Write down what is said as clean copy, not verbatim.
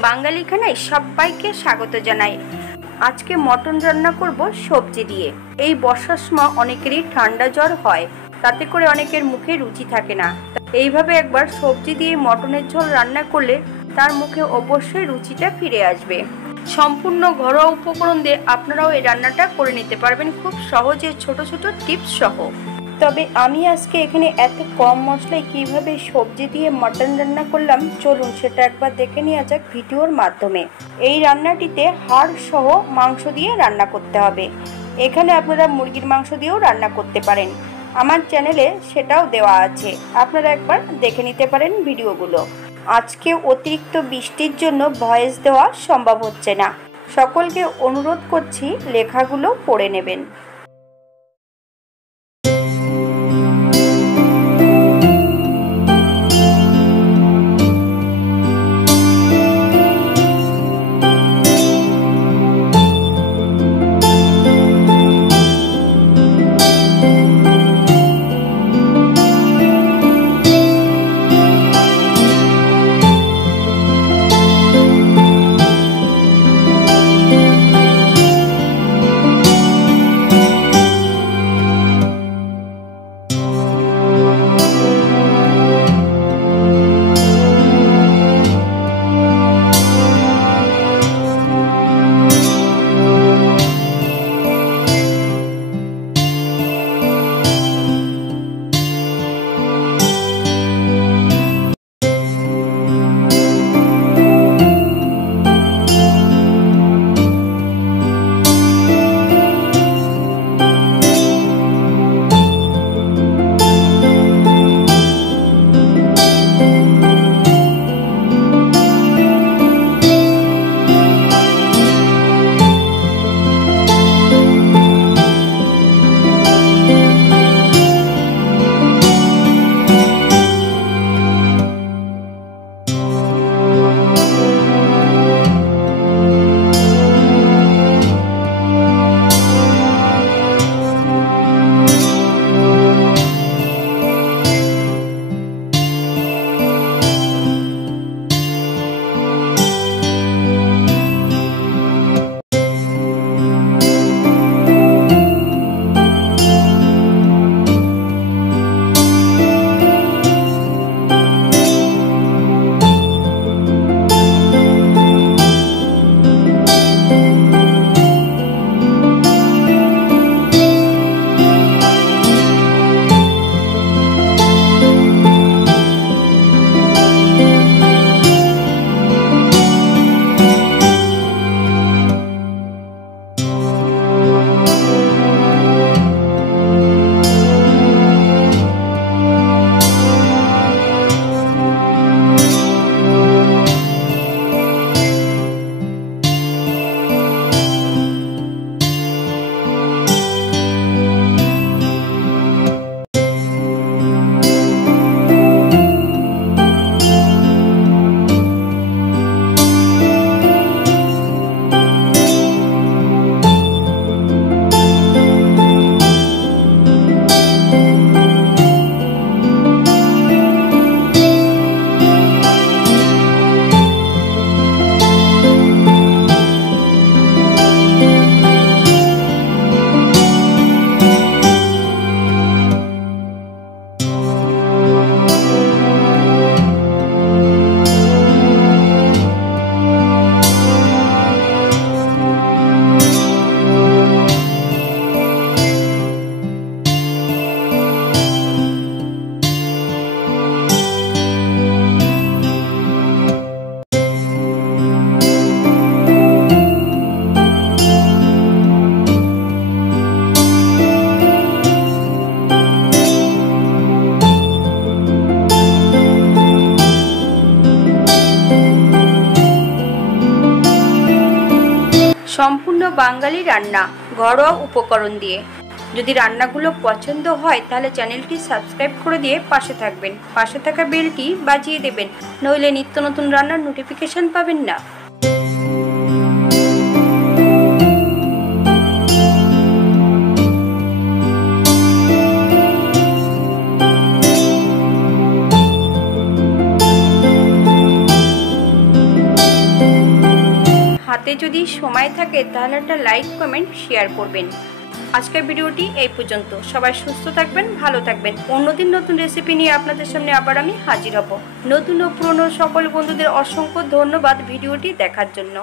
বাঙালি খানায় সবাইকে স্বাগত জানাই। আজকে মটন রান্না করব সবজি দিয়ে। এই বর্ষার সময় অনেকেরই ঠান্ডা জ্বর হয়, তাতে করে অনেকের মুখে রুচি থাকে না। এইভাবে একবার সবজি দিয়ে মটনের ঝোল রান্না করলে তার মুখে অবশ্যই রুচিটা ফিরে আসবে। সম্পূর্ণ ঘরোয়া উপকরণ দিয়ে আপনারাও এই রান্নাটা করে নিতে পারবেন খুব সহজে, ছোট ছোট টিপস সহ। তবে আমি আজকে এখানে এত কম মশলায় কিভাবে সবজি দিয়ে মটন রান্না করলাম, চলুন সেটা একবার দেখে নেওয়া যাক ভিডিওর মাধ্যমে। এই রান্নাটিতে হাড় সহ মাংস দিয়ে রান্না করতে হবে। এখানে আপনারা মুরগির মাংস দিয়েও রান্না করতে পারেন, আমার চ্যানেলে সেটাও দেওয়া আছে, আপনারা একবার দেখে নিতে পারেন ভিডিওগুলো। আজকে অতিরিক্ত বৃষ্টির জন্য ভয়েস দেওয়া সম্ভব হচ্ছে না, সকলকে অনুরোধ করছি লেখাগুলো পড়ে নেবেন। সম্পূর্ণ বাঙালি রান্না ঘরোয়া উপকরণ দিয়ে। যদি রান্নাগুলো পছন্দ হয় তাহলে চ্যানেলটি সাবস্ক্রাইব করে দিয়ে পাশে থাকবেন, পাশে থাকা বেলটি বাজিয়ে দেবেন, নইলে নিত্য নতুন রান্নার নোটিফিকেশন পাবেন না। হাতে যদি সময় থাকে তাহলে একটা লাইক কমেন্ট শেয়ার করবেন। আজকের ভিডিওটি এই পর্যন্ত। সবাই সুস্থ থাকবেন, ভালো থাকবেন। অন্যদিন নতুন রেসিপি নিয়ে আপনাদের সামনে আবার আমি হাজির হব। নতুন ও পুরনো সকল বন্ধুদের অসংখ্য ধন্যবাদ ভিডিওটি দেখার জন্য।